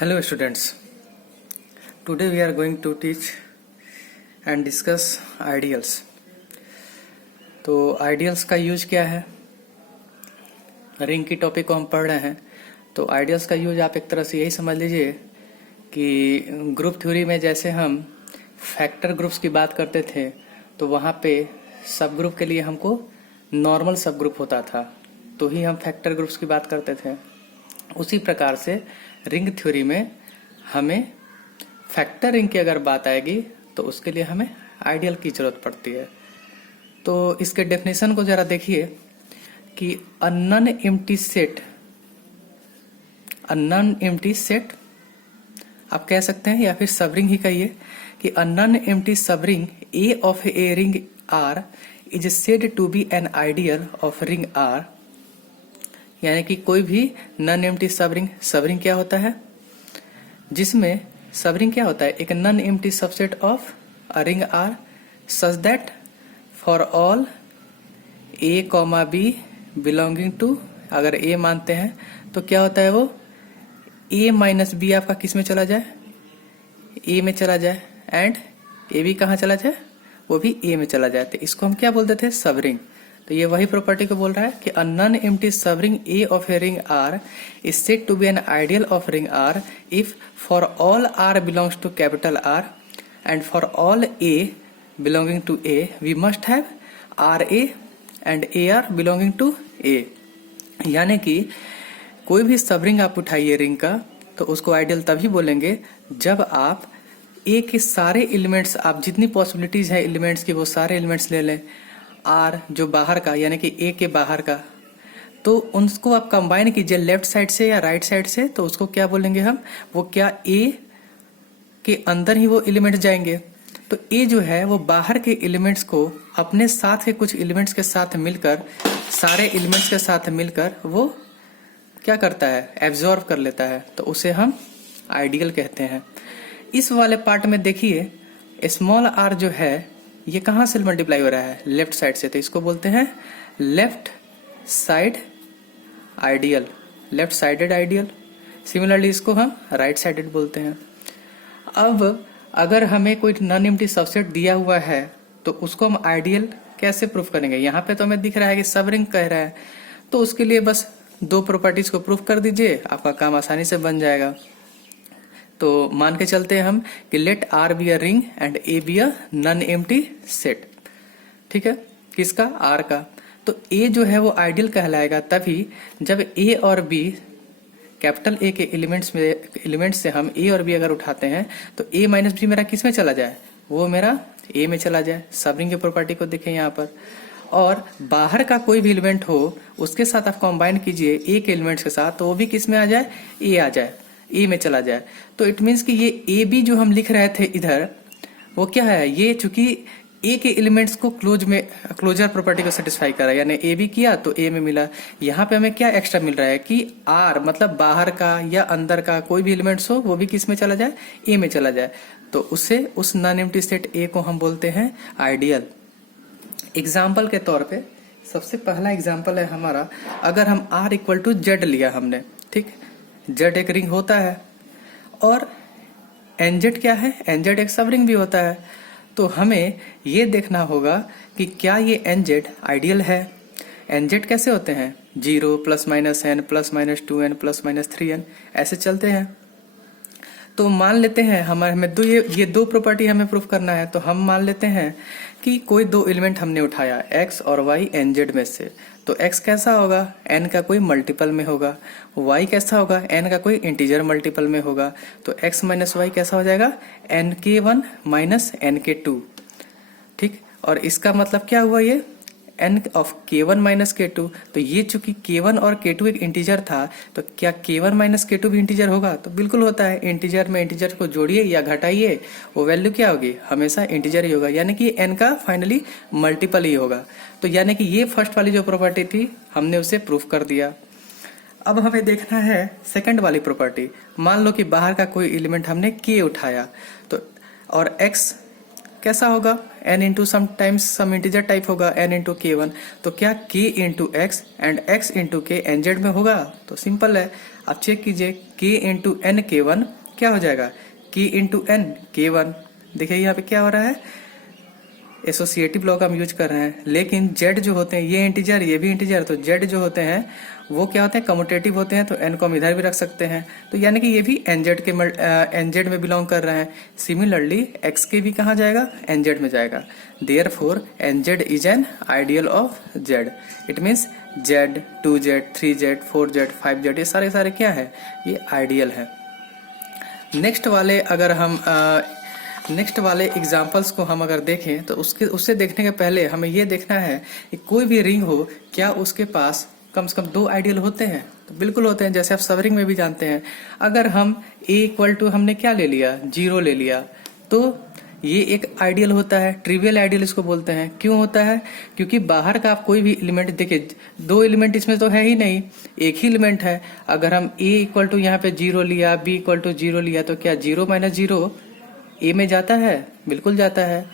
Hello students, today we are going to teach and discuss ideals. तो ideals का use क्या है? Ring की टॉपिक को हम पढ़ रहे हैं, तो आइडियल्स का यूज आप एक तरह से यही समझ लीजिए कि ग्रुप थ्योरी में जैसे हम फैक्टर ग्रुप्स की बात करते थे तो वहाँ पे सब ग्रुप के लिए हमको नॉर्मल सब ग्रुप होता था, तो ही हम फैक्टर ग्रुप्स की बात करते थे। उसी प्रकार से रिंग थ्योरी में हमें फैक्टर रिंग की अगर बात आएगी तो उसके लिए हमें आइडियल की जरूरत पड़ती है। तो इसके डेफिनेशन को जरा देखिए कि अ नॉन एम्प्टी सेट आप कह सकते हैं या फिर सबरिंग ही कहिए कि a non empty subring A of a ring R is said to be an ideal of ring R. यानी कि कोई भी नॉन एम्प्टी सबरिंग क्या होता है, जिसमें सबरिंग क्या होता है, एक non empty subset of a ring R such that for all A comma B belonging to, अगर ए मानते हैं तो क्या होता है वो ए माइनस बी आपका किस में चला जाए, ए में चला जाए, एंड ए बी कहाँ चला जाए, वो भी ए में चला जाए। तो इसको हम क्या बोलते थे, सबरिंग। तो ये वही प्रॉपर्टी को बोल रहा है कि a non empty subring A of a ring R is said to be an ideal of ring R if for all R belongs to capital R and for all A belonging to A we must have R A and A R belonging to A. यानी कि कोई भी subring आप उठाइए ring का तो उसको ideal तभी बोलेंगे जब आप ए के सारे एलिमेंट्स, आप जितनी पॉसिबिलिटीज है एलिमेंट्स की वो सारे एलिमेंट्स ले लें, आर जो बाहर का यानी कि ए के बाहर का, तो उनको आप कंबाइन कीजिए लेफ्ट साइड से या राइट साइड से, तो उसको क्या बोलेंगे हम, वो क्या ए के अंदर ही वो एलिमेंट्स जाएंगे। तो ए जो है वो बाहर के एलिमेंट्स को अपने साथ के कुछ एलिमेंट्स के साथ मिलकर, सारे एलिमेंट्स के साथ मिलकर वो क्या करता है, एब्जॉर्ब कर लेता है, तो उसे हम आइडियल कहते हैं। इस वाले पार्ट में देखिए स्मॉल आर जो है ये कहाँ से मल्टीप्लाई हो रहा है, लेफ्ट साइड से, तो इसको बोलते हैं left side ideal, left sided ideal. Similarly इसको हम राइट साइडेड बोलते हैं। अब अगर हमें कोई नॉन एम्प्टी सबसेट दिया हुआ है तो उसको हम आइडियल कैसे प्रूफ करेंगे। यहाँ पे तो हमें दिख रहा है कि सबरिंग कह रहा है, तो उसके लिए बस दो प्रॉपर्टीज को प्रूफ कर दीजिए, आपका काम आसानी से बन जाएगा। तो मान के चलते हैं हम कि let R be a ring and A B a non empty set. ठीक है, किसका, आर का। तो ए जो है वो आइडियल कहलाएगा तभी जब ए और बी, कैपिटल ए के एलिमेंट्स से हम ए और बी अगर उठाते हैं तो ए माइनस बी मेरा किस में चला जाए, वो मेरा ए में चला जाए। सबरिंग की प्रॉपर्टी को देखें यहाँ पर, और बाहर का कोई भी एलिमेंट हो उसके साथ आप कंबाइन कीजिए ए के एलिमेंट्स के साथ, तो वो भी किस में आ जाए, ए आ जाए, ए में चला जाए। तो इट मीन्स कि ये ए बी जो हम लिख रहे थे इधर, वो क्या है, ये चूंकि ए के एलिमेंट्स को क्लोजर प्रॉपर्टी को सेटिस्फाई कर रहा है, यानी ए बी किया तो ए में मिला। यहाँ पे हमें क्या एक्स्ट्रा मिल रहा है कि आर मतलब बाहर का या अंदर का कोई भी एलिमेंट्स हो वो भी किस में चला जाए, ए में चला जाए। तो उससे उस नॉन एम्प्टी सेट ए को हम बोलते हैं आइडियल। एग्जाम्पल के तौर पे सबसे पहला एग्जाम्पल है हमारा, अगर हम आर इक्वल टू जेड लिया हमने, ठीक, जेड एक रिंग होता है और एनजेड क्या है, एनजेड एक सब रिंग भी होता है। तो हमें ये देखना होगा कि क्या ये एनजेड आइडियल है। एनजेड कैसे होते हैं, 0 plus minus n plus minus 2n plus minus 3n ऐसे चलते हैं। तो मान लेते हैं हमें ये दो प्रॉपर्टी हमें प्रूफ करना है, तो हम मान लेते हैं कि कोई दो एलिमेंट हमने उठाया x और y nz में से। तो x कैसा होगा, n का कोई मल्टीपल में होगा, y कैसा होगा, n का कोई इंटीजर मल्टीपल में होगा। तो x माइनस वाई कैसा हो जाएगा, nk1 माइनस nk2। ठीक, और इसका मतलब क्या हुआ, ये n of k1 minus k2। तो ये चूंकि k1 और k2 एक इंटीजर था, तो क्या k1 माइनस k2 भी इंटीजर होगा, तो बिल्कुल होता है। इंटीजर में इंटीजर को जोड़िए या घटाइए, वो वैल्यू क्या होगी, हमेशा इंटीजर ही होगा, यानी कि n का फाइनली मल्टीपल ही होगा। तो यानी कि ये फर्स्ट वाली जो प्रॉपर्टी थी हमने उसे प्रूफ कर दिया। अब हमें देखना है सेकंड वाली प्रॉपर्टी। मान लो कि बाहर का कोई एलिमेंट हमने k उठाया, तो और x कैसा होगा, n into sometimes some integer type होगा, n इंटू k1। तो क्या k into x and x into k nz में होगा, तो सिंपल है। आप चेक कीजिए k इंटू एन K1 क्या हो जाएगा, k इंटू एन K1। देखिए यहाँ पे क्या हो रहा है, एसोसिएटिव लॉ का हम यूज कर रहे हैं, लेकिन z जो होते हैं ये इंटीजर ये भी इंटीजर, तो z जो होते हैं वो क्या होते हैं, कम्यूटेटिव होते हैं, तो n को हम इधर भी रख सकते हैं, तो यानी कि ये भी nz में बिलोंग कर रहे हैं। सिमिलरली x के भी कहाँ जाएगा, nz में जाएगा। Therefore nz is an ideal of z। It means z, 2z, 3z, 4z, 5z ये सारे सारे क्या है, ये आइडियल है। नेक्स्ट वाले एग्जाम्पल्स को हम अगर देखें तो उससे देखने के पहले हमें ये देखना है कि कोई भी रिंग हो क्या उसके पास कम से कम 2 आइडियल होते हैं, तो बिल्कुल होते हैं। जैसे आप सवरिंग में भी जानते हैं, अगर हम a इक्वल टू हमने क्या ले लिया, 0 ले लिया, तो ये एक आइडियल होता है, ट्रिवियल आइडियल इसको बोलते हैं। क्यों होता है, क्योंकि बाहर का आप कोई भी एलिमेंट देखिए, 2 एलिमेंट इसमें तो है ही नहीं, एक ही एलिमेंट है। अगर हम a इक्वल टू यहाँ पे 0 लिया, b इक्वल टू 0 लिया, तो क्या 0 माइनस 0 ए में जाता है, बिल्कुल जाता है।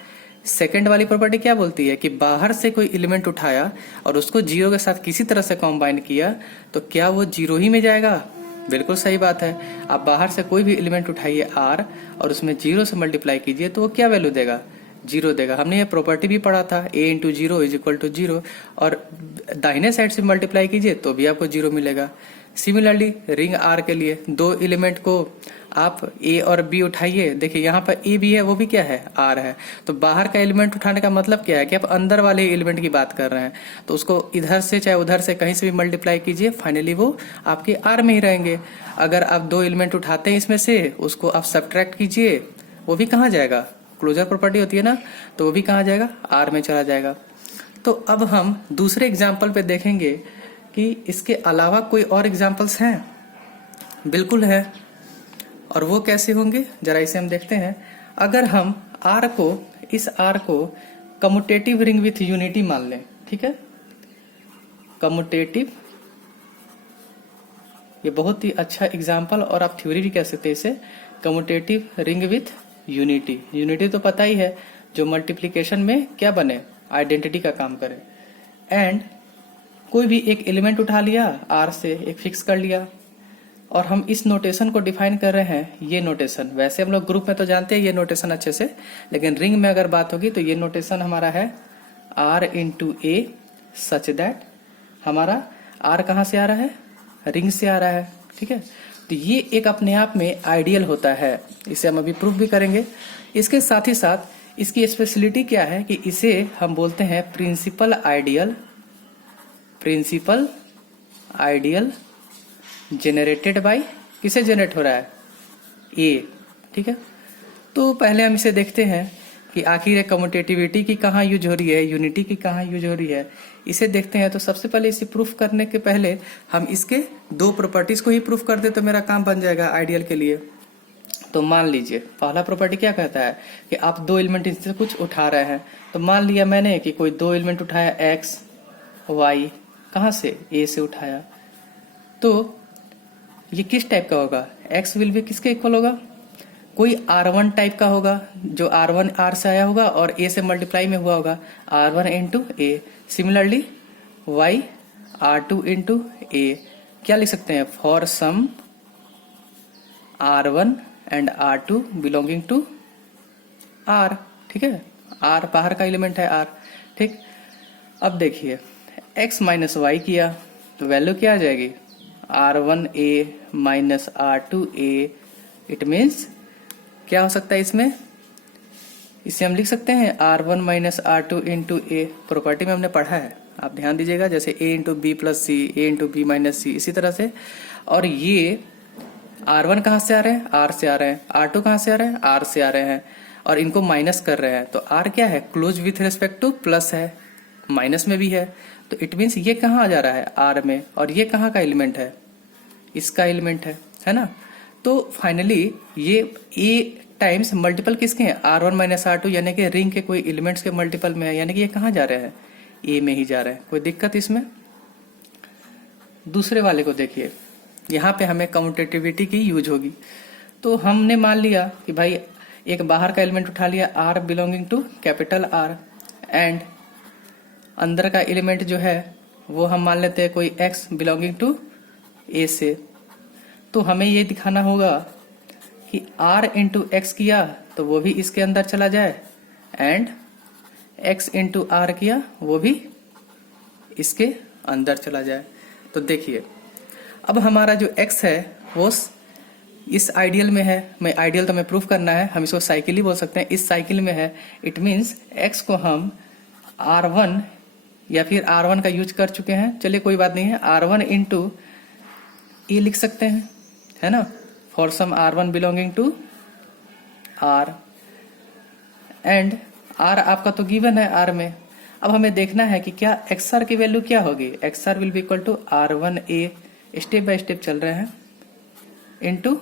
सेकंड वाली प्रॉपर्टी क्या बोलती है कि बाहर से कोई एलिमेंट उठाया और उसको 0 के साथ किसी तरह से कॉम्बाइन किया तो क्या वो 0 ही में जाएगा, बिल्कुल सही बात है। आप बाहर से कोई भी एलिमेंट उठाइए r और उसमें 0 से मल्टीप्लाई कीजिए तो वो क्या वैल्यू देगा, 0 देगा। हमने ये प्रॉपर्टी भी पढ़ा था, a into 0 is equal to 0, और दाहिने साइड से मल्टीप्लाई कीजिए तो भी आपको 0 मिलेगा। सिमिलरली रिंग R के लिए 2 एलिमेंट को आप A और B उठाइए, देखिए यहाँ पर A भी है, वो भी क्या है, R है। तो बाहर का एलिमेंट उठाने का मतलब क्या है कि आप अंदर वाले एलिमेंट की बात कर रहे हैं, तो उसको इधर से चाहे उधर से कहीं से भी मल्टीप्लाई कीजिए, फाइनली वो आपके R में ही रहेंगे। अगर आप 2 एलिमेंट उठाते हैं इसमें से, उसको आप सब्ट्रैक्ट कीजिए, वो भी कहाँ जाएगा, क्लोजर प्रॉपर्टी होती है ना, तो वो भी कहाँ जाएगा, R में चला जाएगा। तो अब हम दूसरे एग्जाम्पल पे देखेंगे कि इसके अलावा कोई और एग्जाम्पल्स हैं, बिल्कुल है। और वो कैसे होंगे, जरा इसे हम देखते हैं। अगर हम इस R को कम्यूटेटिव रिंग विथ यूनिटी मान लें, ठीक है, कम्यूटेटिव, ये बहुत ही अच्छा एग्जाम्पल, और आप थ्योरी भी कह सकते हैं इसे, commutative ring with unity. Unity तो पता ही है, जो मल्टीप्लीकेशन में क्या बने, आइडेंटिटी का काम करे। एंड कोई भी एक एलिमेंट उठा लिया, R से एक फिक्स कर लिया, और हम इस नोटेशन को डिफाइन कर रहे हैं, ये नोटेशन। वैसे हम लोग ग्रुप में तो जानते हैं ये नोटेशन अच्छे से, लेकिन रिंग में अगर बात होगी तो ये नोटेशन हमारा है R into A, such that हमारा R कहाँ से आ रहा है, रिंग से आ रहा है, ठीक है। तो ये एक अपने आप में आइडियल होता है, इसे हम अभी प्रूफ भी करेंगे। इसके साथ ही साथ इसकी स्पेशलिटी क्या है कि इसे हम बोलते हैं प्रिंसिपल आइडियल जेनरेटेड बाय, किसे जनरेट हो रहा है, ए, ठीक है। तो पहले हम इसे देखते हैं कि आखिर कम्यूटेटिविटी की कहाँ यूज हो रही है, यूनिटी की कहाँ यूज हो रही है, इसे देखते हैं। तो सबसे पहले इसे प्रूफ करने के पहले हम इसके 2 प्रॉपर्टीज को ही प्रूफ कर दे तो मेरा काम बन जाएगा आइडियल के लिए। तो मान लीजिए पहला प्रॉपर्टी क्या कहता है कि आप 2 एलिमेंट इससे कुछ उठा रहे हैं। तो मान लिया मैंने कि कोई 2 एलिमेंट उठाया, x, y, कहाँ से, a से उठाया, तो ये किस टाइप का होगा, x विल भी किसके इक्वल होगा, कोई R1 टाइप का होगा, जो R1 R से आया होगा और A से मल्टीप्लाई में हुआ होगा, R1 into A. Similarly y R2 into A, क्या लिख सकते हैं, for some R1 and R2 belonging to R, ठीक है, R बाहर का एलिमेंट है R, ठीक। अब देखिए x माइनस वाई किया तो वैल्यू क्या आ जाएगी, R1A minus R2A। It means क्या हो सकता है इसमें, इसे हम लिख सकते हैं R1 माइनस R2 इंटू ए। प्रॉपर्टी में हमने पढ़ा है, आप ध्यान दीजिएगा, जैसे A into B plus C, A into B minus C, इसी तरह से। और ये R1 कहाँ से आ रहे हैं, R से आ रहे हैं, R2 कहाँ से आ रहे हैं, R से आ रहे हैं, और इनको माइनस कर रहे हैं। तो R क्या है, close with respect two plus है, माइनस में भी है, तो इट मीन्स ये कहाँ आ जा रहा है, R में, और ये कहाँ का एलिमेंट है, इसका एलिमेंट है ना। तो फाइनली ये A टाइम्स मल्टीपल किसके हैं, R1 माइनस R2, यानी कि रिंग के कोई एलिमेंट्स के मल्टीपल में है, यानी कि ये कहाँ जा रहे हैं, A में ही जा रहे हैं। कोई दिक्कत इसमें। दूसरे वाले को देखिए, यहाँ पे हमें कम्यूटेटिविटी की यूज होगी। तो हमने मान लिया कि भाई एक बाहर का एलिमेंट उठा लिया, R belonging to capital R, and अंदर का एलिमेंट जो है वो हम मान लेते हैं कोई x बिलोंगिंग टू A से। तो हमें ये दिखाना होगा कि r इंटू एक्स किया तो वो भी इसके अंदर चला जाए, एंड x इंटू आर किया वो भी इसके अंदर चला जाए। तो देखिए अब हमारा जो x है वो इस आइडियल में है, मैं आइडियल तो हमें प्रूफ करना है, हम इसको साइकिल ही बोल सकते हैं, इस साइकिल में है। इट मीन्स x को हम r1 या फिर r1 का यूज कर चुके हैं, चलिए कोई बात नहीं है, r1 इंटू ए लिख सकते हैं, है ना, for some r1 belonging to r, and r आपका तो गिवन है r में। अब हमें देखना है कि क्या xr की वैल्यू क्या होगी, xr will be equal to r1a, step by step चल रहे हैं, इंटू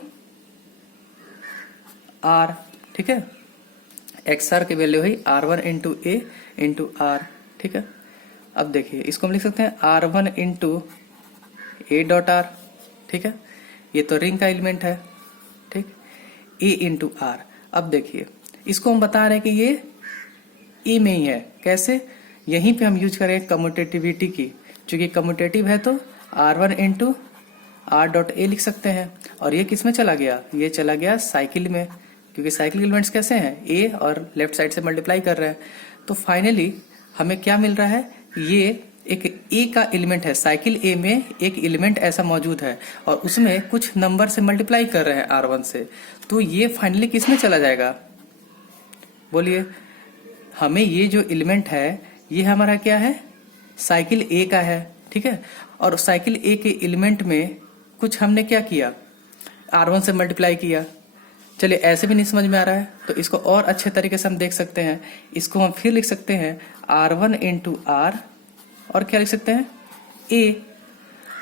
r, ठीक है। xr की वैल्यू हुई r1 इंटू ए इंटू r, ठीक है। अब देखिए इसको हम लिख सकते हैं r1 into A dot are, ठीक है, ये तो रिंग का एलिमेंट है, ठीक, ए इंटू आर। अब देखिए इसको हम बता रहे हैं कि ये ए में ही है, कैसे, यहीं पे हम यूज करें कम्यूटेटिविटी की, क्योंकि कम्यूटेटिव है तो r1 into R dot A लिख सकते हैं, और ये किस में चला गया, ये चला गया साइकिल में, क्योंकि साइकिल एलिमेंट्स कैसे हैं, ए और लेफ्ट साइड से मल्टीप्लाई कर रहे हैं। तो फाइनली हमें क्या मिल रहा है, ये एक ए का एलिमेंट है, साइकिल ए में एक एलिमेंट ऐसा मौजूद है और उसमें कुछ नंबर से मल्टीप्लाई कर रहे हैं r1 से, तो ये फाइनली किस में चला जाएगा, बोलिए। हमें ये जो एलिमेंट है ये हमारा क्या है, साइकिल ए का है, ठीक है, और साइकिल ए के एलिमेंट में कुछ हमने क्या किया, r1 से मल्टीप्लाई किया। चलिए ऐसे भी नहीं समझ में आ रहा है तो इसको और अच्छे तरीके से हम देख सकते हैं, इसको हम फिर लिख सकते हैं r1 इंटू आर, और क्या लिख सकते हैं, a।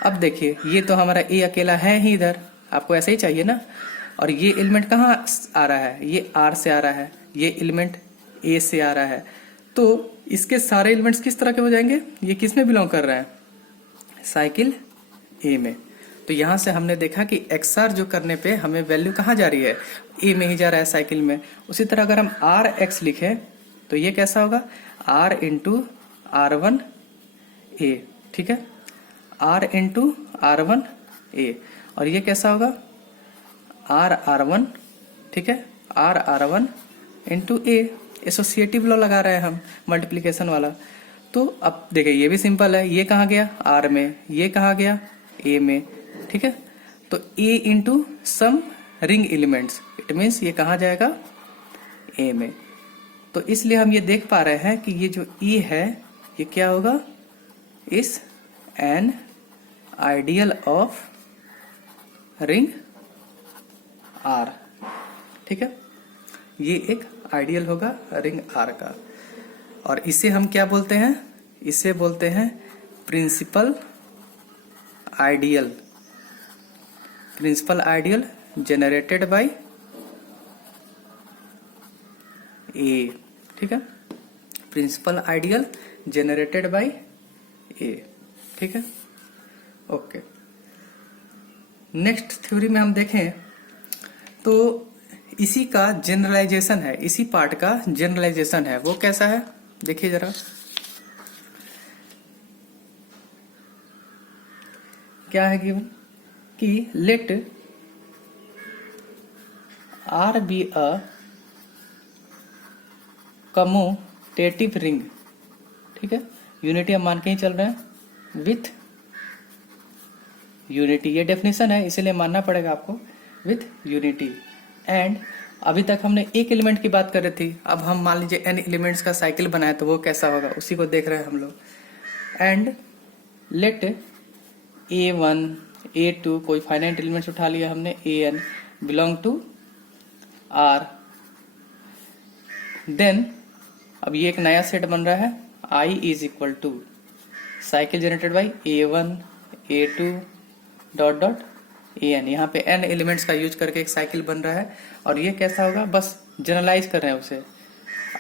अब देखिए ये तो हमारा a अकेला है ही इधर, आपको ऐसा ही चाहिए ना, और ये एलिमेंट कहाँ आ रहा है, ये r से आ रहा है, ये एलिमेंट a से आ रहा है, तो इसके सारे एलिमेंट्स किस तरह के हो जाएंगे, ये किस में बिलोंग कर रहे हैं, साइकिल a में। तो यहाँ से हमने देखा कि xr जो करने पे हमें वैल्यू कहाँ जा रही है, a में ही जा रहा है, साइकिल में। उसी तरह अगर हम rx लिखें तो ये कैसा होगा, r इंटू r1 a, ठीक है, r इंटू r1 a, और ये कैसा होगा, r1, ठीक है, r1 into a, associative law लगा रहे हैं हम, मल्टीप्लिकेशन वाला। तो अब देखिए ये भी सिंपल है, ये कहाँ गया r में, ये कहाँ गया a में, ठीक है, तो a into some ring elements, it means ये कहाँ जाएगा, a में। तो इसलिए हम ये देख पा रहे हैं कि ये जो e है ये क्या होगा, इस N ideal of ring R, ठीक है, ये एक आइडियल होगा रिंग R का, और इसे हम क्या बोलते हैं, इसे बोलते हैं principal ideal, principal ideal generated by A, ठीक है, principal ideal generated by A, ठीक है, ओके। नेक्स्ट थ्योरी में हम देखें तो इसी का जनरलाइजेशन है, इसी पार्ट का जनरलाइजेशन है, वो कैसा है देखिए जरा, क्या है गिवन कि let R be a commutative ring, ठीक है, यूनिटी हम मान के ही चल रहे हैं, विथ यूनिटी, ये डेफिनेशन है इसीलिए मानना पड़ेगा आपको, विथ यूनिटी। एंड अभी तक हमने एक एलिमेंट की बात कर रही थी, अब हम मान लीजिए n एलिमेंट्स का साइकिल बनाए तो वो कैसा होगा, उसी को देख रहे हैं हम लोग। एंड लेट a1 a2 कोई फाइनाइट एलिमेंट्स उठा लिया हमने, an belong to r, then अब ये एक नया सेट बन रहा है, i is equal to cycle generated by a1 a2 dot dot an, यहाँ पे n एलिमेंट्स का यूज करके एक साइकिल बन रहा है, और ये कैसा होगा, बस जनरलाइज कर रहे हैं उसे,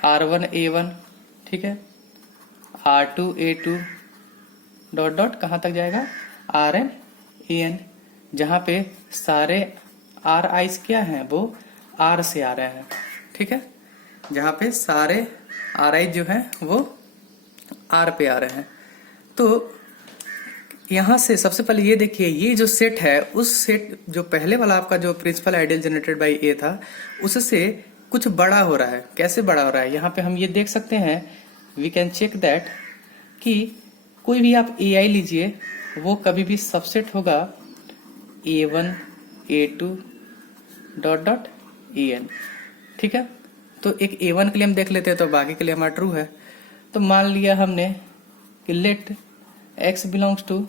r1 a1, ठीक है, r2 a2 डॉट डॉट कहाँ तक जाएगा, rn an, जहाँ पे सारे ri's क्या हैं, वो r से आ रहे हैं, ठीक है, जहाँ पे सारे ri's जो हैं वो r पे आ रहे हैं। तो यहाँ से सबसे पहले ये देखिए, ये जो सेट है उस सेट जो पहले वाला आपका जो प्रिंसिपल आइडियल जनरेटेड बाय ए था उससे कुछ बड़ा हो रहा है। कैसे बड़ा हो रहा है, यहाँ पे हम ये देख सकते हैं, वी कैन चेक दैट कि कोई भी आप ए आई लीजिए वो कभी भी सबसेट होगा A1 A2 dot dot En। ठीक है, तो एक A1 के लिए हम देख लेते हैं तो बाकी के लिए हमारा ट्रू है। तो मान लिया हमने कि लेट x बिलोंग्स टू,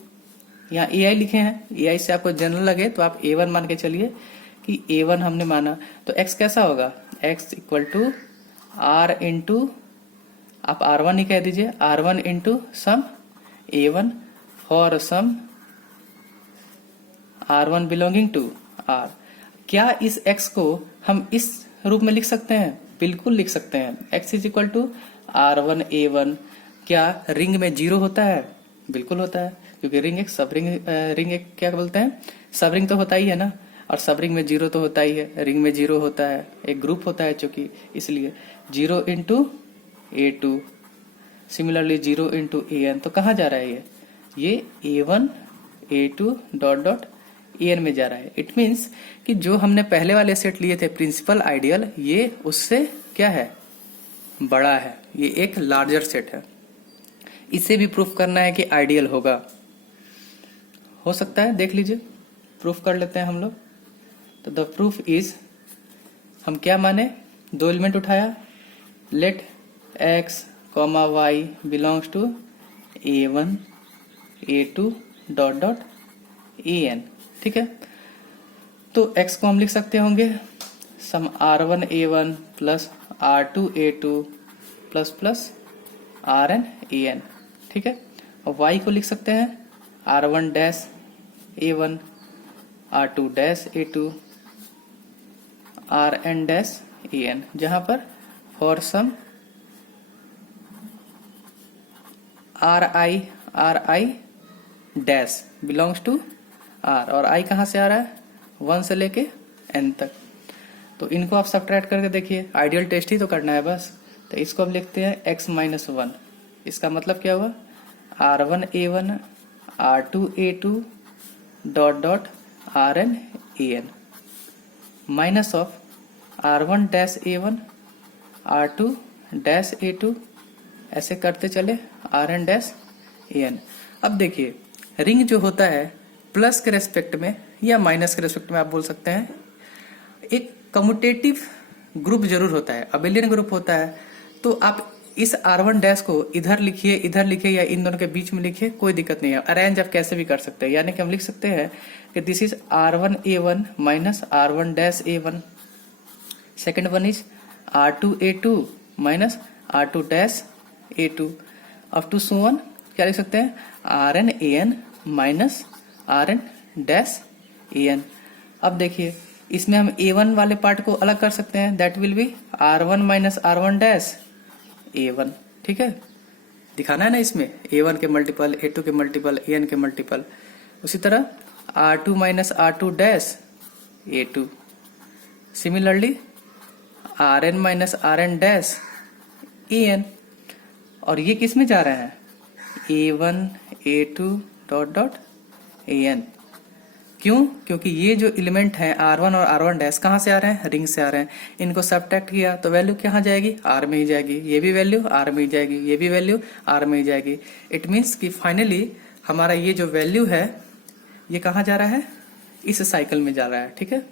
यहाँ ए आई लिखे हैं, ए आई से आपको जनरल लगे तो आप A1 मान के चलिए कि A1 हमने माना, तो x कैसा होगा, x equal to r into, आप R1 ही कह दीजिए, R1 into some A1 for some R1 belonging to R। क्या इस x को हम इस रूप में लिख सकते हैं? बिल्कुल लिख सकते हैं। x is equal to R1 A1। क्या रिंग में 0 होता है? बिल्कुल होता है, क्योंकि रिंग एक सब रिंग एक क्या बोलते हैं, सब रिंग तो होता ही है ना, और सब रिंग में 0 तो होता ही है, रिंग में 0 होता है, एक ग्रुप होता है चूंकि, इसलिए 0 into A2, similarly 0 into AN। तो कहाँ जा रहा है ये A1 A2 dot dot AN में जा रहा है। इट मीन्स कि जो हमने पहले वाले सेट लिए थे प्रिंसिपल आइडियल, ये उससे क्या है, बड़ा है, ये एक लार्जर सेट है। इसे भी प्रूफ करना है कि आइडियल होगा, हो सकता है, देख लीजिए, प्रूफ कर लेते हैं हम लोग। तो द प्रूफ इज, हम क्या माने, 2 एलिमेंट उठाया, let x, y belongs to A1 A2 dot dot AN। ठीक है, तो x को हम लिख सकते होंगे सम R1 A1 plus R2 A2 plus plus Rn AN। ठीक है, और y को लिख सकते हैं R1 dash A1 R2 dash A2 Rn dash AN, जहां पर for some Ri dash belongs to R, और I कहां से आ रहा है, 1 से लेके n तक। तो इनको आप सब्ट्रैक्ट करके देखिए, आइडियल टेस्ट ही तो करना है बस। तो इसको अब लिखते हैं x माइनस 1। इसका मतलब क्या हुआ, R1 A1 R2 A2 dot dot Rn AN minus of R1 dash A1 R2 dash A2, ऐसे करते चले Rn डैश AN। अब देखिए, रिंग जो होता है प्लस के रेस्पेक्ट में या माइनस के रेस्पेक्ट में आप बोल सकते हैं, एक कम्यूटेटिव ग्रुप जरूर होता है, अबेलियन ग्रुप होता है। तो आप इस R1 डैश को इधर लिखिए या इन दोनों के बीच में लिखिए, कोई दिक्कत नहीं है, अरेंज आप कैसे भी कर सकते हैं। यानी कि हम लिख सकते हैं कि this is R1 A1 minus R1 dash A1, second one is R2 A2 minus R2 dash A2, up to so on, क्या लिख सकते हैं, Rn AN minus Rn dash AN। अब देखिए, इसमें हम A1 वाले पार्ट को अलग कर सकते हैं, that will be R1 minus R1 dash A1। ठीक है, दिखाना है ना इसमें A1 के मल्टीपल, A2 के मल्टीपल, AN के मल्टीपल। उसी तरह R2 minus R2 dash A2, similarly Rn minus Rn dash AN। और ये किस में जा रहे हैं, A1 A2 dot dot AN। क्यों, क्योंकि ये जो एलिमेंट है R1 और R1 डैश कहाँ से आ रहे हैं, रिंग से आ रहे हैं। इनको सब्ट्रैक्ट किया तो वैल्यू कहाँ जाएगी, R में ही जाएगी, ये भी वैल्यू R में ही जाएगी, ये भी वैल्यू R में ही जाएगी। इट मीन्स कि फाइनली हमारा ये जो वैल्यू है ये कहाँ जा रहा है, इस साइकिल में जा रहा है। ठीक है,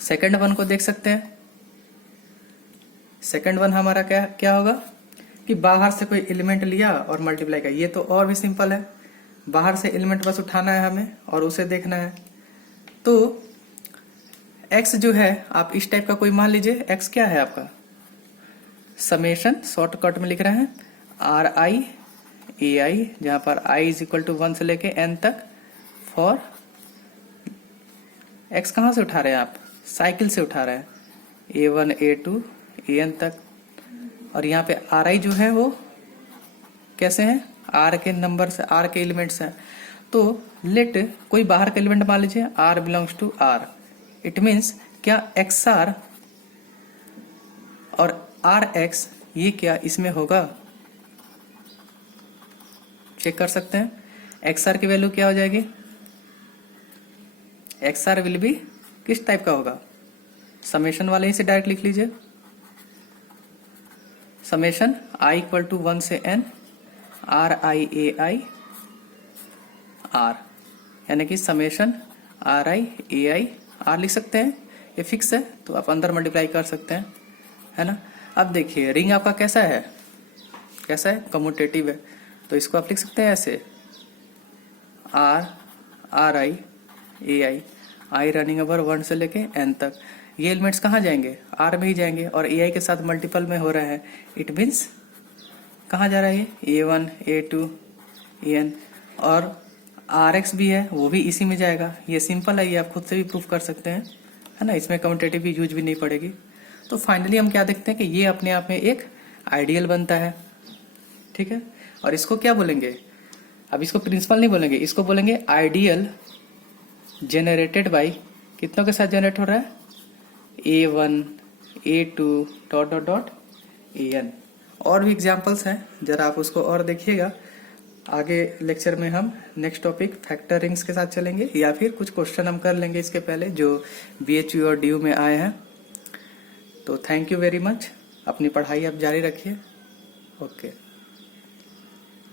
सेकेंड वन को देख सकते हैं। सेकेंड वन हमारा क्या होगा कि बाहर से कोई एलिमेंट लिया और मल्टीप्लाई किया। ये तो और भी सिंपल है, बाहर से एलिमेंट बस उठाना है हमें और उसे देखना है। तो x जो है आप इस टाइप का कोई मान लीजिए, x क्या है आपका, समेशन शॉर्टकट में लिख रहे हैं RI AI, जहां पर I इज इक्वल टू 1 से लेके n तक, फॉर x कहां से उठा रहे हैं आप, साइकिल से उठा रहे हैं, A1 A2 AN तक। और यहाँ पे RI जो है वो कैसे हैं, R के नंबर से, R के एलिमेंट से। तो लेट कोई बाहर का एलिमेंट मान लीजिए R belongs to R। It means क्या XR और RX ये क्या इसमें होगा, चेक कर सकते हैं। एक्स आर की वैल्यू क्या हो जाएगी, एक्स आर विल बी किस टाइप का होगा, समेशन वाले ही से डायरेक्ट लिख लीजिए, समेशन आई इक्वल टू 1 से n are I A I R, यानी कि summation R I A I R लिख सकते हैं। ये फिक्स है तो आप अंदर मल्टीप्लाई कर सकते हैं, है ना। अब देखिए रिंग आपका कैसा है, कैसा है, कम्यूटेटिव है, तो इसको आप लिख सकते हैं ऐसे, R R I A I, I running over 1 से लेके n तक। ये एलिमेंट्स कहाँ जाएंगे, आर में ही जाएंगे, और ए आई के साथ मल्टीपल में हो रहा है, इट मीन्स कहाँ जा रहा है ये, A1 A2 En, और RX भी है वो भी इसी में जाएगा। ये सिंपल है, ये आप खुद से भी प्रूफ कर सकते हैं, है ना, इसमें कम्यूटेटिव की यूज भी नहीं पड़ेगी। तो फाइनली हम क्या देखते हैं कि ये अपने आप में एक आइडियल बनता है, ठीक है। और इसको क्या बोलेंगे, अब इसको प्रिंसिपल नहीं बोलेंगे, इसको बोलेंगे आइडियल जेनरेटेड बाई, कितनों के साथ जनरेट हो रहा है, A1 A2 dot dot dot En। और भी एग्जाम्पल्स हैं, जरा आप उसको और देखिएगा। आगे लेक्चर में हम नेक्स्ट टॉपिक फैक्टर रिंग्स के साथ चलेंगे, या फिर कुछ क्वेश्चन हम कर लेंगे इसके पहले जो BHU और DU में आए हैं। तो थैंक यू वेरी मच, अपनी पढ़ाई आप जारी रखिए। ओके।